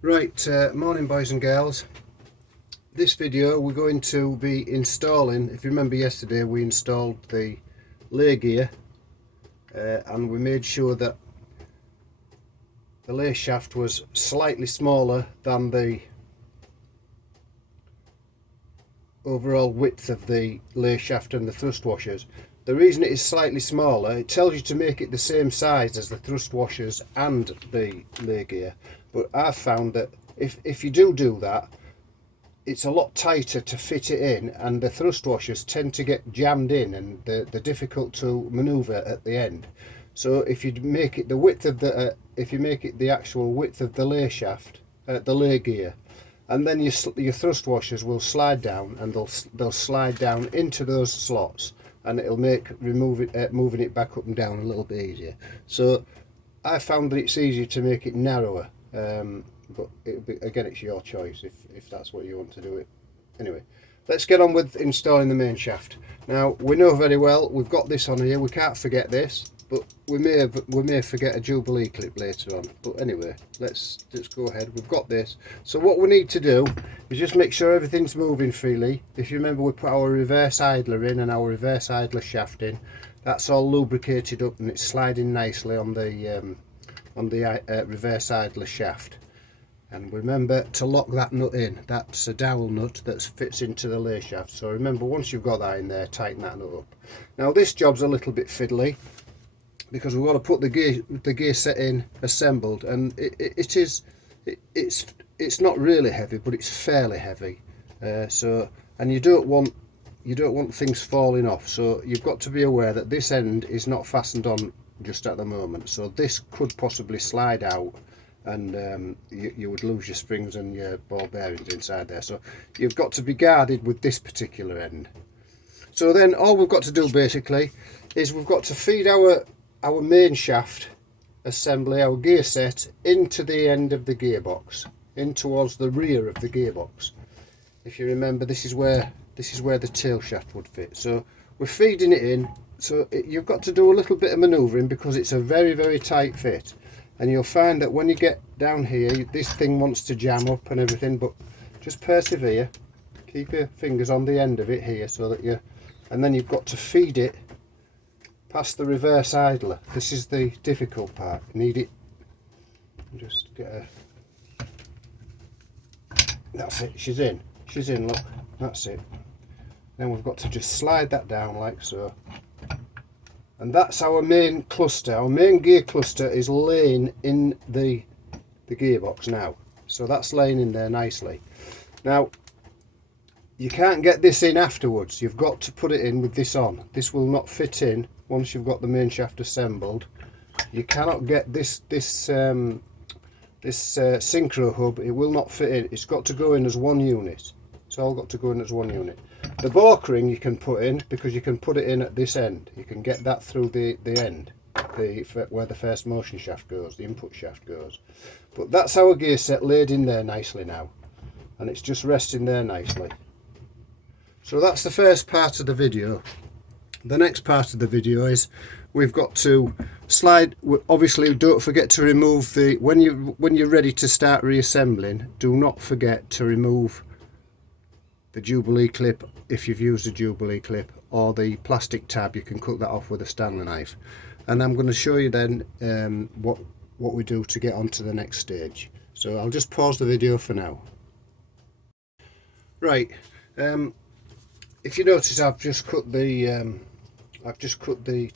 Right, morning boys and girls. This video we're going to be installing, if you remember yesterday we installed the lay gear and we made sure that the lay shaft was slightly smaller than the overall width of the lay shaft and the thrust washers. The reason it is slightly smaller, it tells you to make it the same size as the thrust washers and the lay gear, but I've found that if you do that, it's a lot tighter to fit it in, and the thrust washers tend to get jammed in and they're difficult to maneuver at the end. So if you make it the width of the if you make it the actual width of the lay shaft, the lay gear, and then your thrust washers will slide down, and they'll slide down into those slots, and it'll make moving it back up and down a little bit easier. So I found that it's easier to make it narrower, but again, it's your choice if that's what you want to do it. Anyway, let's get on with installing the main shaft. Now, we know very well we've got this on here, we can't forget this, but we may forget a Jubilee clip later on. But anyway, let's go ahead. We've got this. So what we need to do is just make sure everything's moving freely. If you remember, we put our reverse idler in and our reverse idler shaft in. That's all lubricated up and it's sliding nicely on the reverse idler shaft. And remember to lock that nut in. That's a dowel nut that fits into the lay shaft. So remember, once you've got that in there, tighten that nut up. Now this job's a little bit fiddly because we've got to put the gear set in assembled, and it's not really heavy, but it's fairly heavy. And you don't want things falling off. So you've got to be aware that this end is not fastened on just at the moment. So this could possibly slide out, and you would lose your springs and your ball bearings inside there. So you've got to be guarded with this particular end. So then all we've got to do basically is we've got to feed our main shaft assembly, our gear set, into the end of the gearbox, in towards the rear of the gearbox. If you remember, this is where the tail shaft would fit. So we're feeding it in. So you've got to do a little bit of manoeuvring because it's a very tight fit. And you'll find that when you get down here, this thing wants to jam up and everything, but just persevere. Keep your fingers on the end of it here, so that and then you've got to feed it past the reverse idler. This is the difficult part. You need it. Just get that's it. She's in. Look, that's it. Then we've got to just slide that down like so. And that's our main cluster. Our main gear cluster is laying in the gearbox now. So that's laying in there nicely. Now, you can't get this in afterwards. You've got to put it in with this on. This will not fit in once you've got the main shaft assembled. You cannot get this synchro hub. It will not fit in. It's got to go in as one unit. It's all got to go in as one unit. The balk ring you can put in, because you can put it in at this end. You can get that through the end, where the first motion shaft goes, the input shaft goes. But that's our gear set laid in there nicely now, and it's just resting there nicely. So that's the first part of the video. The next part of the video is we've got to slide. Obviously, don't forget to remove the when you're ready to start reassembling. Do not forget to remove the Jubilee clip if you've used a Jubilee clip, or the plastic tab. You can cut that off with a Stanley knife. And I'm going to show you then what we do to get on to the next stage. So I'll just pause the video for now. Right, if you notice, I've just cut the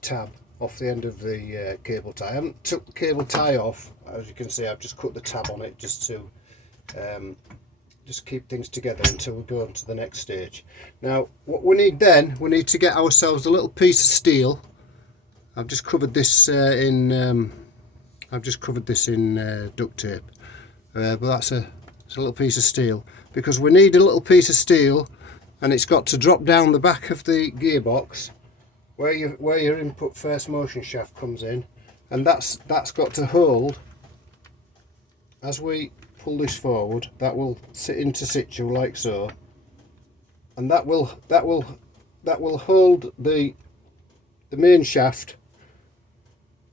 tab off the end of the cable tie. I haven't took the cable tie off. As you can see, I've just cut the tab on it just to just keep things together until we go on to the next stage. Now, what we need then, we need to get ourselves a little piece of steel. I've just covered this in duct tape, but it's a little piece of steel, because we need a little piece of steel, and it's got to drop down the back of the gearbox where your input first motion shaft comes in, and that's got to hold. As we pull this forward, that will sit into situ like so, and that will hold the main shaft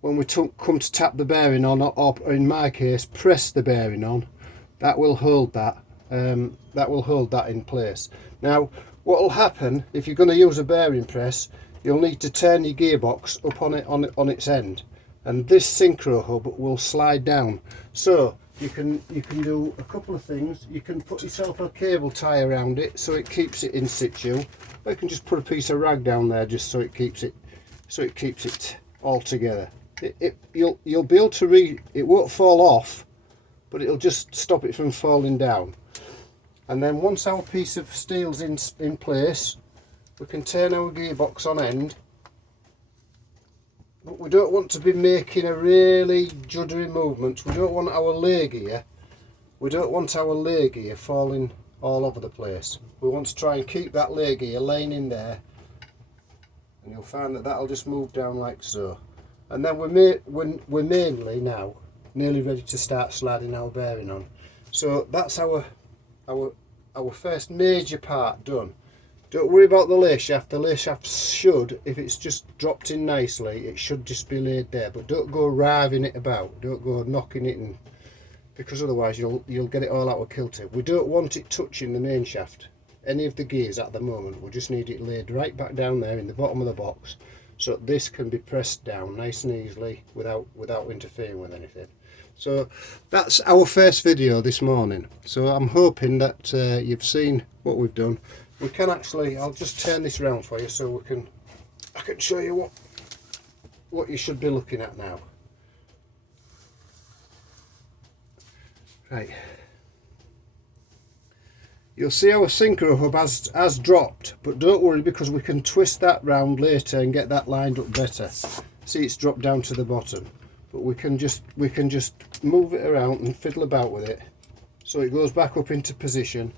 when we come to tap the bearing on, or in my case press the bearing on. that will hold that. That will hold that in place. Now, what will happen if you're going to use a bearing press? You'll need to turn your gearbox up on its end, and this synchro hub will slide down. So you can do a couple of things. You can put yourself a cable tie around it so it keeps it in situ, or you can just put a piece of rag down there just so it keeps it all together. You'll be able to it won't fall off, but it'll just stop it from falling down. And then once our piece of steel's in place, we can turn our gearbox on end. But we don't want to be making a really juddery movement. We don't want our leg gear. We don't want our leg gear falling all over the place. We want to try and keep that leg gear laying in there, and you'll find that that'll just move down like so. And then we're mainly now nearly ready to start sliding our bearing on. So that's our first major part done. Don't worry about the lay shaft. The lay shaft should, if it's just dropped in nicely, it should just be laid there. But don't go riving it about. Don't go knocking it in, because otherwise you'll get it all out of kilter. We don't want it touching the main shaft, any of the gears at the moment. We just need it laid right back down there in the bottom of the box, so this can be pressed down nice and easily without interfering with anything. So that's our first video this morning. So I'm hoping that you've seen what we've done. We can actually, I'll just turn this around for you so I can show you what you should be looking at now. Right. You'll see our synchro hub has dropped, but don't worry, because we can twist that round later and get that lined up better. See, it's dropped down to the bottom, but we can just move it around and fiddle about with it so it goes back up into position.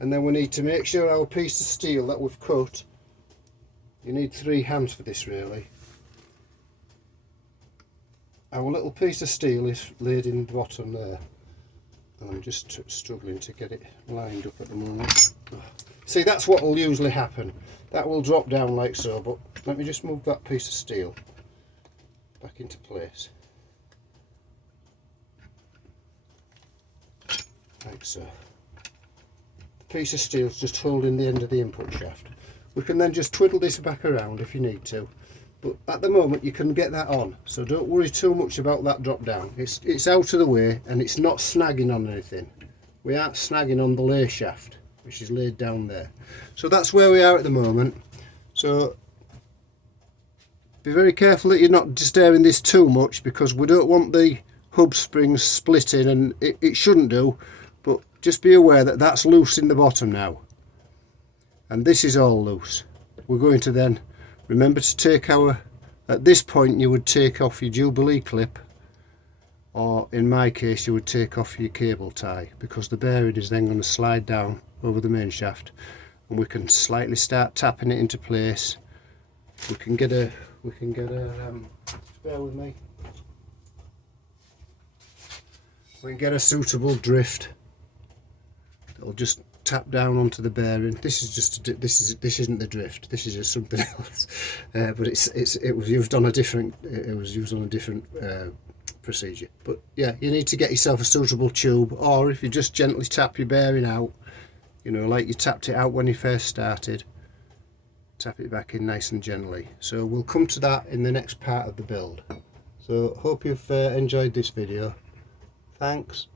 And then we need to make sure our piece of steel that we've cut, you need 3 hands for this really. Our little piece of steel is laid in the bottom there, and I'm just struggling to get it lined up at the moment. See, that's what will usually happen. That will drop down like so, but let me just move that piece of steel back into place. Like so. Piece of steel is just holding the end of the input shaft. We can then just twiddle this back around if you need to, but at the moment you can get that on, so don't worry too much about that drop down. It's out of the way and it's not snagging on anything. We aren't snagging on the lay shaft, which is laid down there. So that's where we are at the moment. So be very careful that you're not disturbing this too much, because we don't want the hub springs splitting, and it shouldn't do. But just be aware that that's loose in the bottom now, and this is all loose. We're going to then remember to take at this point you would take off your Jubilee clip, or in my case you would take off your cable tie, because the bearing is then going to slide down over the main shaft, and we can slightly start tapping it into place. We can get a bear with me. We can get a suitable drift. It'll just tap down onto the bearing. This isn't the drift. This is just something else. But it was used on a different procedure. But yeah, you need to get yourself a suitable tube, or if you just gently tap your bearing out, you know, like you tapped it out when you first started, tap it back in nice and gently. So we'll come to that in the next part of the build. So hope you've enjoyed this video. Thanks.